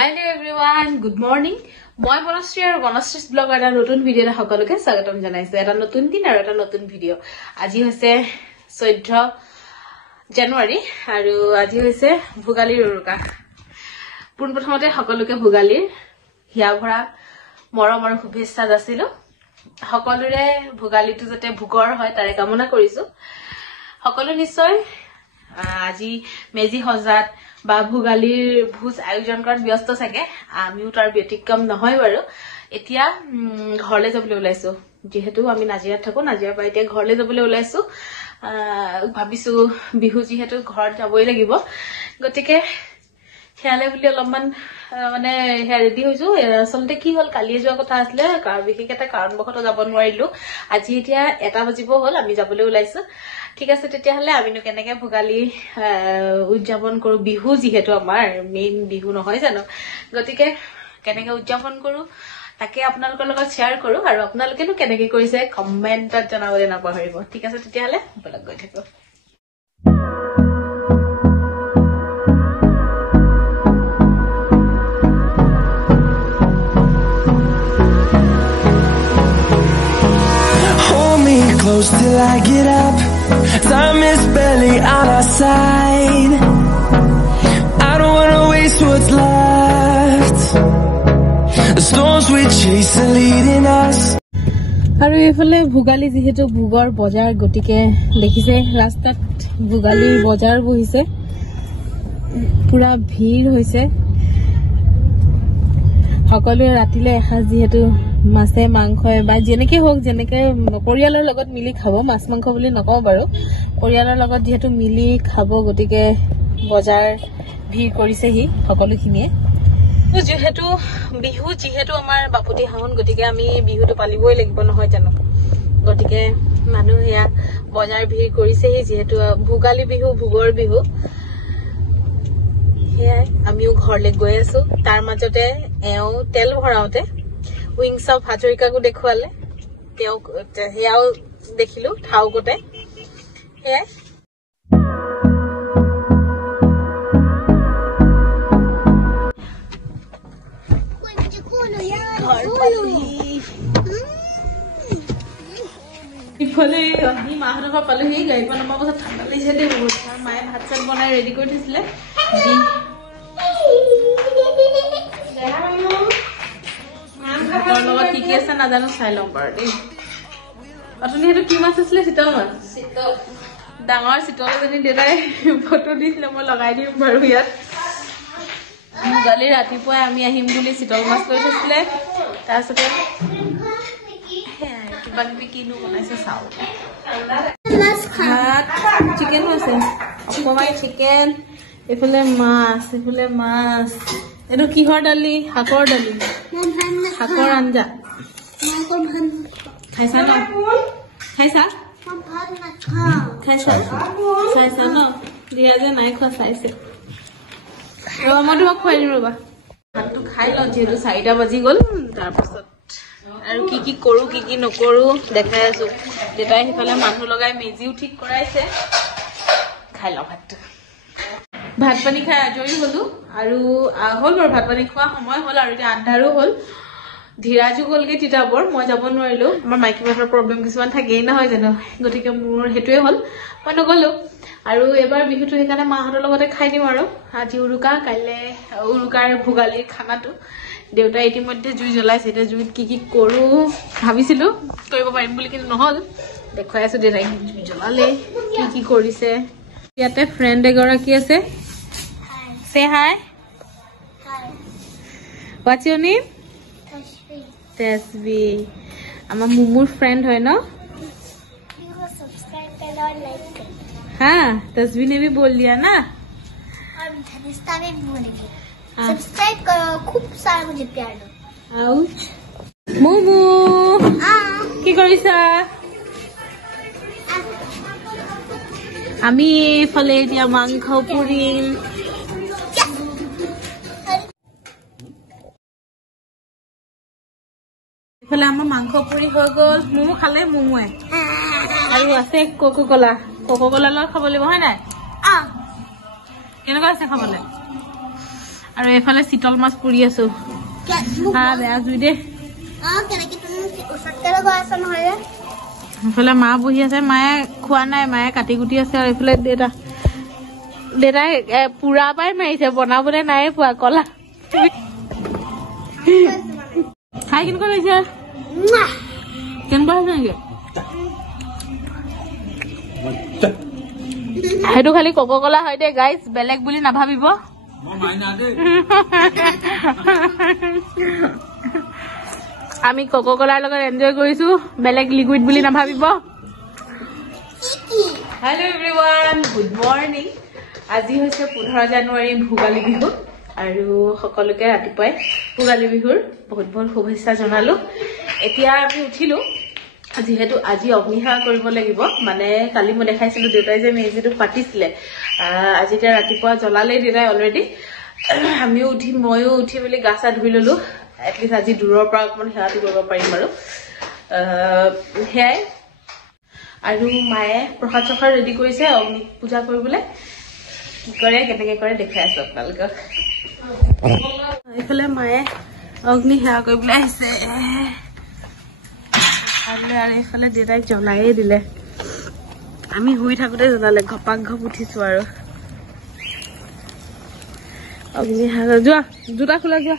Hello everyone, good morning. মই বনশ্ৰী আৰু বনশ্ৰীস blog এটা নতুন ভিডিঅ'ত সকলোকে স্বাগতম জনাইছো। এটা নতুন দিন আৰু এটা নতুন ভিডিঅ'। আজি হৈছে 14 জানুৱাৰী আৰু আজি হৈছে ভোগালীৰ উৰুকা। পোনপ্ৰথমতে সকলোকে ভোগালীৰ হিয়া ভৰা মৰম আৰু শুভেচ্ছা যাচিলো। সকলোৰে ভোগালীটো যাতে ভোগৰ হয় তাৰে কামনা কৰিছো। সকলো নিশ্চয় আজি মেজি সজাত বা ভোগালীৰ ভোজ আয়োজন কৰাত ব্যস্ত থাকে। আমিও তাৰ ব্যতিক্ৰম নহয় বাৰু। এতিয়া ঘৰলৈ যাবলৈ ওলাইছো, যেহেতু আমি নাজিৰাত থাকো। নাজিৰাৰ পৰা এতিয়া ঘৰলৈ যাবলৈ ওলাইছো। ভাবিছো বিহু যিহেতু ঘৰত যাবই লাগিব, গতিকে খেয়ালে বুলি অলপমান মানে ৰেডি হৈছো। আচলতে কি হল, কালিয়ে যোৱা কথা আছিলে, বিশেষ এটা কাৰণবশতঃ যাব নোৱাৰিলো। আজি এতিয়া 1টা বাজিব হল, আমি যাবলৈ ওলাইছো। ঠিক আছে, তেতিয়াহলে আমিনো কেনেকে ভোগালী উদযাপন কৰো, বিহু যিহেতু আমাৰ মেইন বিহু নহয় জানো, গতিকে কেনেকে উদযাপন কৰো তাকে আপোনালোকৰ লগত শ্বেয়াৰ কৰো। আৰু আপোনালোকেনো কেনেকে কৰিছে কমেন্টত জনাবলৈ নাপাহৰিব। ঠিক আছে, তেতিয়াহলে বলক গৈ থাকো। Close till I get up. Time is barely on our side. I don't wanna waste what's left. The storms we chase are leading us. আৰু এফালে ভোগালী যেহেতু ভোগৰ বজাৰ, গতিকে দেখিছে ৰাস্তাত ভোগালীৰ বজাৰ বহিছে, পুৰা ভিৰ হৈছে। সকলোৱে ৰাতিলে এসাঁজ যিহেতু মাছে মাংসই বা যেনেকে হোক, যেনেকে পৰিয়ালৰ লগত মিলি খাব, মাছ মাংস বুলি নকওঁ বাৰু, পৰিয়ালৰ লগত যিহেতু মিলি খাব, গতিকে বজাৰ ভিৰ কৰিছেহি সকলোখিনিয়ে। যিহেতু বিহু যিহেতু আমাৰ বাপুতি সাহোন, গতিকে আমি বিহুটো পালিবই লাগিব নহয় জানো, গতিকে মানুহ সেয়া বজাৰ ভিৰ কৰিছেহি। যিহেতু ভোগালী বিহু ভোগৰ বিহু, সেয়াই আমিও ঘৰলৈ গৈ আছো। তাৰ মাজতে এওঁ তেল ভৰাওতে উইংছ অফ হাজৰিকাকো দেখুৱালে, তেওঁক সেয়াও দেখিলো ঠাউকতে। সেয়াই ইফালে আহি মাহঁতৰ পৰা পালোহি। গাড়ীৰ পৰা নমাৰ পাছত ঠাণ্ডা লাগিছে দেই বহুত। মায়ে ভাত চাত বনাই ৰেডি কৰি থৈছিলে। ভাতৰ লগত কি কি আছে নাজানো, চাই ল'ম বাৰু দেই। অথনি সেইটো কি মাছ আছিলে? চিতল মাছ। ডাঙৰ চিতল এজনী দেউতাই ফটো দিছিলে, মই লগাই দিম বাৰু ইয়াত। ভোগালী ৰাতিপুৱাই আমি আহিম বুলি চিতল মাছ লৈ থৈছিলে। তাৰপিছতে কিবা কিবি কিনো বনাইছে চাওঁ। ভাত চিকেনো আছে, অকমান চিকেন, এইফালে মাছ, এইফালে মাছ। এইটো কিহৰ দালি? শাকৰ দালি, শাকৰ আঞ্জা। খাইছা ন? খাইছা খাইছা চাইছা ন? দিয়া যে নাই খোৱা, চাইছে। ৰবা মই তোমাক খুৱাই দিম ৰবা। ভাতটো খাই লওঁ যিহেতু 4টা বাজি গ'ল। তাৰপাছত আৰু কি কি কৰো কি কি নকৰো দেখাই আছো। দেউতাই সেইফালে মানুহ লগাই মেজিও ঠিক কৰাইছে। খাই লওঁ ভাতটো। ভাত পানী খাই আজৰি হলো আৰু হ'ল বাৰু, ভাত পানী খোৱা সময় হ'ল আৰু এতিয়া আন্ধাৰো হ'ল। ধীৰাজো গ'লগে তিতাবৰ, মই যাব নোৱাৰিলো। আমাৰ মাইকী মানুহৰ প্ৰব্লেম কিছুমান থাকেই নহয় জানো, গতিকে মোৰ সেইটোৱে হ'ল, মই নগলো। আৰু এবাৰ বিহুটো সেইকাৰণে মাহঁতৰ লগতে খাই দিম আৰু। আজি উৰুকা, কাইলে উৰুকাৰ ভোগালীৰ খানাটো। দেউতাই ইতিমধ্যে জুই জ্বলাইছে। এতিয়া জুইত কি কি কৰো ভাবিছিলো কৰিব পাৰিম বুলি, কিন্তু নহল। দেখুৱাই আছো দেউতাই জুই জ্বলালে, কি কি কৰিছে। ইয়াতে ফ্ৰেণ্ড এগৰাকী আছে। Say hi. Hi. What's your name? Tashvi. Tasvi. Ama Mumur friend hoy na? You को subscribe करना और like करना। हाँ, तस्वी ने भी बोल दिया ना? और धनिष्ठा ने भी बोलेगी। Subscribe करो, खूब सारा मुझे प्यार दो। Ouch. Mumu. কি কৰিছা? আমি ফলে দিয়া মাংস পুৰিম। ইফালে আমাৰ মাংস পুৰি হৈ গ'ল। মোমো খালে মোমোৱে আৰু আছে কোকোকলা। কোকোকলা লগত খাব লাগিব হয় নাই? কেনেকুৱা আছে খাবলৈ? আৰু এফালে চিতল মাছ পুৰি আছো বেয়া জুই দে এফালে মা বহি আছে মায়ে খোৱা নাই মায়ে কাটি কুটি আছে আৰু এইফালে দেউতাই পুৰা পাই মাৰিছে বনাবলৈ নাই পোৱা কলা খাই কেনেকুৱা লাগিছে কেনেকুৱা হৈছে নেকি সেইটো খালি কক কলা হয় দে গাইজ বেলেগ বুলি নাভাবিব আমি কক কলাৰ লগত এনজয় কৰিছো বেলেগ লিকুইড বুলি নাভাবিব হেল্ল' এভৰিৱান গুড মৰ্ণিং আজি হৈছে 15 জানুৱাৰী ভোগালী বিহু আৰু সকলোকে ৰাতিপুৱাই ভোগালী বিহুৰ বহুত বহুত শুভেচ্ছা জনালো এতিয়া আমি উঠিলো যিহেতু আজি অগ্নিসেৱা কৰিব লাগিব মানে কালি মই দেখাইছিলো দেউতাই যে মেজিটো পাতিছিলে আজি এতিয়া ৰাতিপুৱা জ্বলালে দেউতাই অলৰেডি আমিও উঠি ময়ো উঠি বুলি গা চা ধুই ললো এটলিষ্ট আজি দূৰৰ পৰা অকণমান সেৱাটো কৰিব পাৰিম আৰু সেয়াই আৰু মায়ে প্ৰসাদ চসাদ ৰেডি কৰিছে অগ্নি পূজা কৰিবলৈ কি কৰে কেনেকৈ কৰে দেখাই আছো আপোনালোকক এইফালে মায়ে অগ্নি সেৱা কৰিবলৈ আহিছে আৰু এইফালে দেউতাই জ্বলাইয়ে দিলে আমি শুই থাকোঁতে জ্বলালে ঘপাক ঘপ উঠিছো আৰু অগ্নি সেৱা যোৱা জোতা খোলা যোৱা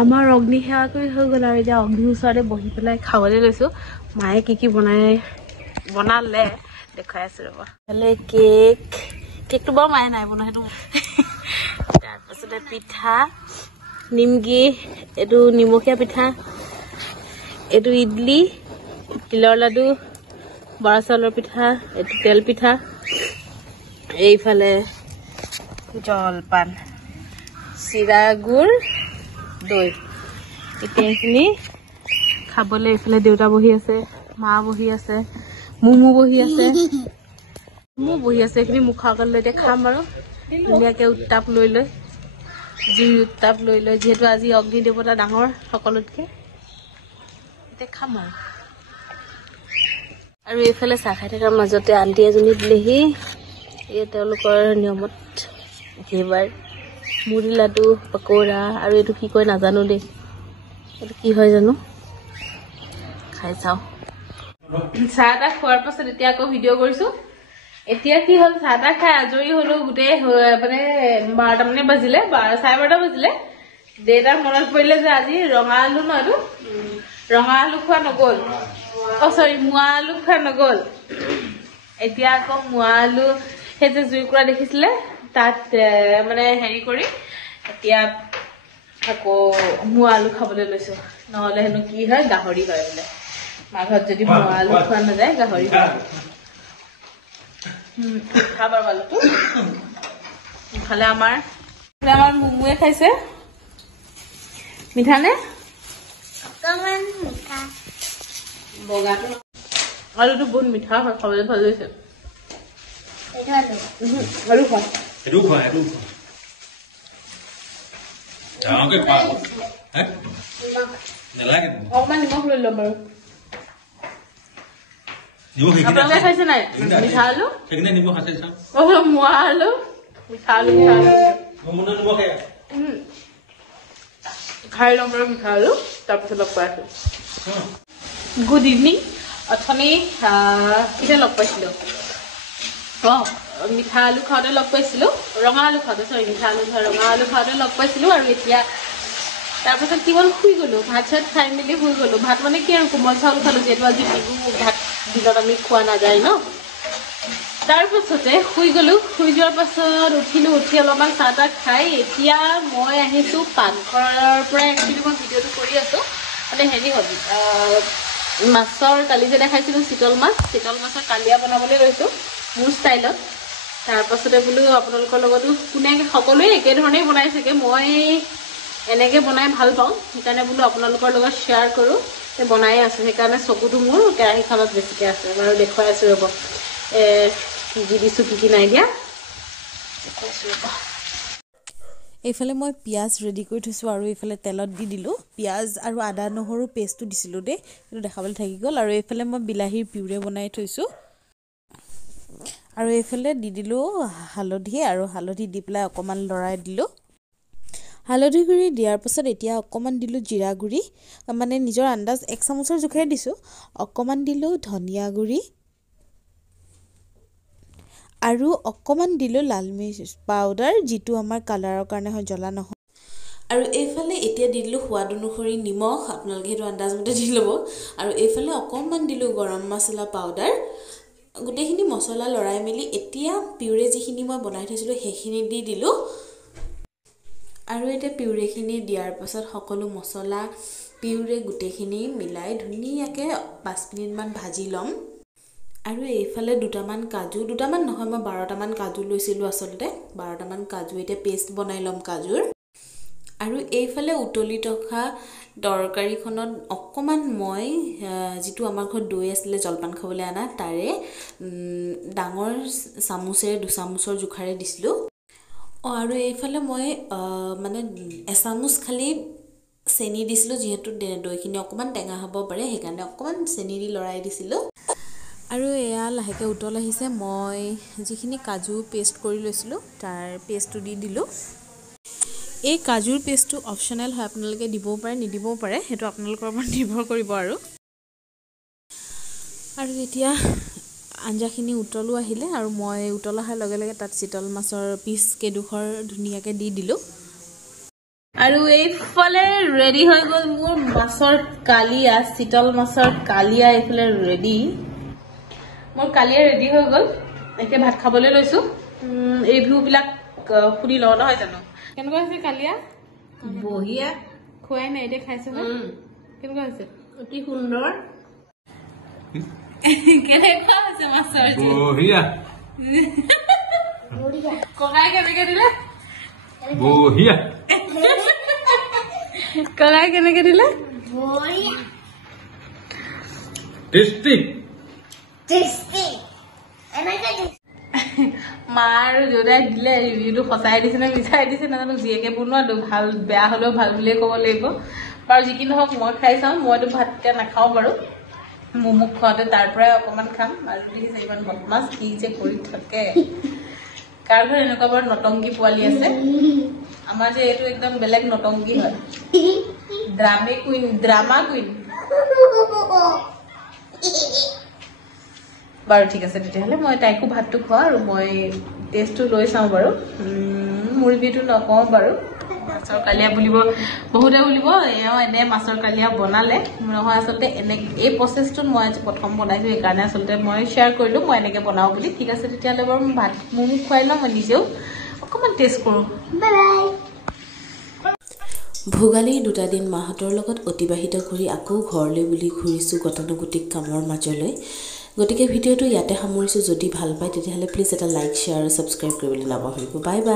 আমাৰ অগ্নি সেৱা কৰি হৈ গ'ল আৰু এতিয়া অগ্নিৰ ওচৰতে বহি পেলাই খাবলৈ লৈছো মায়ে কি কি বনালে দেখাই আছো ৰবা এফালে কেকটো বাৰু মায়ে নাই বনোৱা সেইটো তাৰপাছতে পিঠা নিমকি এইটো নিমখীয়া পিঠা এইটো ইডলি তিলৰ লাডু বৰা চাউলৰ পিঠা এইটো তেল পিঠা এইফালে জলপান চিৰা গুড় দৈ এইখিনি খাবলৈ এইফালে দেউতা বহি আছে মা বহি আছে মুমু বহি আছে এইখিনি মুখৰ আগত লৈ এতিয়া খাম আৰু ধুনীয়াকৈ উত্তাপ লৈ জুই উত্তাপ লৈ যিহেতু আজি অগ্নি দেৱতা ডাঙৰ সকলোতকৈ এতিয়া খাম আৰু এইফালে চাহ খাই থকাৰ মাজতে আণ্টি এজনী দিলেহি এই তেওঁলোকৰ নিয়মত ঘেবাৰ মুড়ি লাডু পকৌৰা আৰু এইটো কি কয় নাজানো দেই এইটো কি হয় জানো খাই চাওঁ চাহ তাহ খোৱাৰ পাছত এতিয়া আকৌ ভিডিঅ' কৰিছো এতিয়া কি হ'ল চাহ তাহ খাই আজৰি হলো গোটেই মানে 12টা মানে বাজিলে 12:30 বাজিলে দেউতাৰ মনত পৰিলে যে আজি ৰঙা আলু ন এইটো ৰঙা আলু খোৱা নগ'ল মোৱা আলু খোৱা নগ'ল এতিয়া আকৌ মোৱা আলু সেই যে জুইকুৰা দেখিছিলে তাত মানে হেৰি কৰি এতিয়া আকৌ মোৱা আলু খাবলৈ লৈছো নহ'লে হেনো কি হয় গাহৰি হয় বোলে মাঘত যদি মোৱা আলু খোৱা নাযায় গাহৰি হয় খাবাৰ আলুটো ইফালে আমাৰ মুমুৱে খাইছে মিঠা নে বগাটো আলুটো বহুত মিঠা হয় খাবলৈ ভাল হৈছে আৰু খোৱা অকমান নিমখ লৈ ল'ম বাৰু আপোনালোকে খাইছে নাই মিঠা আলু মোৱা আলু মিঠা আলু খাই ল'ম বাৰু মিঠা আলু তাৰপিছত লগ পাই আছো গুড ইভিনিং অথনি কেতিয়া লগ পাইছিলো মিঠা আলু খাওঁতে লগ পাইছিলো ৰঙা আলু খাওঁতে মিঠা আলু ৰঙা আলু খাওঁতে লগ পাইছিলো আৰু এতিয়া তাৰপাছত কি হ'ল শুই গ'লো ভাত চাত খাই মেলি শুই গ'লো ভাত মানে কি আৰু কোমল চাউল খালো যিহেতু আজি বিহু ভাত দিনত আমি খোৱা নাযায় ন তাৰপাছতে শুই গ'লো শুই যোৱাৰ পাছত উঠিলো উঠি অলপমান চাহ তাহ খাই এতিয়া মই আহিছো পাকঘৰৰ পৰা একচুৱেলি মই ভিডিঅ'টো কৰি আছো মানে হেৰি হ'ল মাছৰ কালি যে দেখাইছিলো চিতল মাছৰ কালিয়া বনাবলৈ লৈছো মোৰ ষ্টাইলত তাৰপাছতে বোলো আপোনালোকৰ লগতো সকলোৱে একেধৰণেই বনাই চাগে মই এনেকৈ বনাই ভাল পাওঁ সেইকাৰণে বোলো আপোনালোকৰ লগত শ্বেয়াৰ কৰোঁ বনাই আছো সেইকাৰণে চকুটো মোৰ কেৰাহীখনত বেছিকৈ আছে বাৰু দেখুৱাই আছো ৰ'ব কি কি দিছোঁ কি কি নাই দিয়া দেখুৱাইছোঁ ৰ'ব এইফালে মই পিয়াজ ৰেডি কৰি থৈছোঁ আৰু এইফালে তেলত দি দিলোঁ পিয়াজ আৰু আদা নহৰু পেষ্টটো দিছিলোঁ দেই সেইটো দেখাবলৈ থাকি গ'ল আৰু এইফালে মই বিলাহীৰ পিউৰে বনাই থৈছোঁ আৰু এইফালে দি দিলোঁ হালধি আৰু হালধি দি পেলাই অকণমান লৰাই দিলোঁ হালধি গুড়ি দিয়াৰ পাছত এতিয়া অকণমান দিলোঁ জিৰা গুড়ি মানে নিজৰ আন্দাজ 1 চামুচৰ জোখেৰে দিছোঁ অকণমান দিলোঁ ধনিয়া গুড়ি আৰু অকণমান দিলোঁ লাল মিৰ্চ পাউডাৰ যিটো আমাৰ কালাৰৰ কাৰণে হয় জ্বলা নহয় আৰু এইফালে এতিয়া দি দিলোঁ সোৱাদ অনুসৰি নিমখ আপোনালোকে সেইটো আন্দাজ মতে দি ল'ব আৰু এইফালে অকণমান দিলোঁ গৰম মছলা পাউডাৰ গোটেইখিনি মছলা লৰাই মেলি এতিয়া পিউৰে যিখিনি মই বনাই থৈছিলোঁ সেইখিনি দি দিলোঁ আৰু এতিয়া পিউৰেখিনি দিয়াৰ পাছত সকলো মছলা পিউৰে গোটেইখিনি মিলাই ধুনীয়াকৈ 5 মিনিটমান ভাজি ল'ম আৰু এইফালে দুটামান নহয় মই 12টামান কাজু লৈছিলোঁ আচলতে 12টামান কাজু এতিয়া পেষ্ট বনাই ল'ম কাজুৰ আৰু এইফালে উতলি থকা তৰকাৰীখনত অকণমান মই যিটো আমাৰ ঘৰত দৈ আছিলে জলপান খাবলৈ আনা তাৰে ডাঙৰ চামুচেৰে 2 চামুচৰ জোখাৰে দিছিলোঁ আৰু এইফালে মই মানে এচামুচ খালি চেনি দিছিলোঁ যিহেতু দৈখিনি অকণমান টেঙা হ'ব পাৰে সেইকাৰণে অকণমান চেনি দি লৰাই দিছিলোঁ আৰু এয়া লাহেকৈ উতল আহিছে মই যিখিনি কাজু পেষ্ট কৰি লৈছিলোঁ তাৰ পেষ্টটো দি দিলোঁ এই কাজুৰ পেষ্টটো অপচনেল হয় আপোনালোকে দিবও পাৰে নিদিবও পাৰে সেইটো আপোনালোকৰ ওপৰত নিৰ্ভৰ কৰিব আৰু এতিয়া আঞ্জাখিনি উতলো আহিলে আৰু মই উতল অহাৰ লগে লগে তাত চিতল মাছৰ পিচ কেইডোখৰ ধুনীয়াকৈ দি দিলোঁ আৰু এইফালে ৰেডি হৈ গ'ল মোৰ মাছৰ কালিয়া চিতল মাছৰ কালিয়া এইফালে ৰেডি মোৰ কালিয়া ৰেডি হৈ গ'ল এতিয়া ভাত খাবলৈ লৈছোঁ এই ভিউবিলাক শুনি লওঁ নহয় জানো কেনেকুৱা হৈছে কালিয়া বঢ়িয়া খোৱাই নাই এতিয়া খাইছে কেনেকুৱা হৈছে অতি সুন্দৰ কেনেকুৱা হৈছে মাছৰ বঢ়িয়া ককাই কেনেকৈ দিলে বঢ়িয়া ককাই কেনেকৈ দিলে বঢ়িয়া টেষ্টি মা আৰু দেউতাই দিলে ৰিভিউটো সঁচাই দিছে নে মিছাই দিছে নাজানো জীয়েকে বনোৱাটো ভাল বেয়া হ'লেও ভাল বুলিয়ে ক'ব লাগিব বাৰু যি কি নহওক মই খাই চাওঁ মইতো ভাত এতিয়া নাখাওঁ বাৰু মোক খোৱাতে তাৰ পৰাই অকণমান খাম আৰু দেখিছে ইমান বদমাছ কি যে কৰি থাকে কাৰ ঘৰত এনেকুৱা বাৰু নটংকি পোৱালি আছে আমাৰ যে এইটো একদম বেলেগ নটংকি হয় ড্ৰামা কুইন বাৰু ঠিক আছে তেতিয়াহ'লে মই তাইকো ভাতটো খোৱা আৰু মই টেষ্টটো লৈ চাওঁ বাৰু মোৰ ৰিভিউটো নকওঁ বাৰু মাছৰ কালিয়া বুলিব বহুতে বুলিব এওঁ এনে মাছৰ কালিয়া বনালে নহয় আচলতে এই প্ৰচেছটোত মই আজি প্ৰথম বনাইছোঁ সেইকাৰণে আচলতে মই শ্বেয়াৰ কৰিলোঁ মই এনেকৈ বনাওঁ বুলি ঠিক আছে তেতিয়াহ'লে বাৰু মই ভাত মোক খুৱাই লওঁ মই নিজেও অকণমান টেষ্ট কৰোঁ ভোগালীৰ 2টা দিন মাহঁতৰ লগত অতিবাহিত কৰি আকৌ ঘৰলৈ বুলি ঘূৰিছোঁ গতানুগতিক কামৰ মাজলৈ গতিকে ভিডিঅ'টো ইয়াতে সামৰিছোঁ যদি ভাল পায় তেতিয়াহ'লে প্লিজ এটা লাইক শ্বেয়াৰ আৰু ছাবস্ক্ৰাইব কৰিবলৈ নাপাহৰিব বাই বাই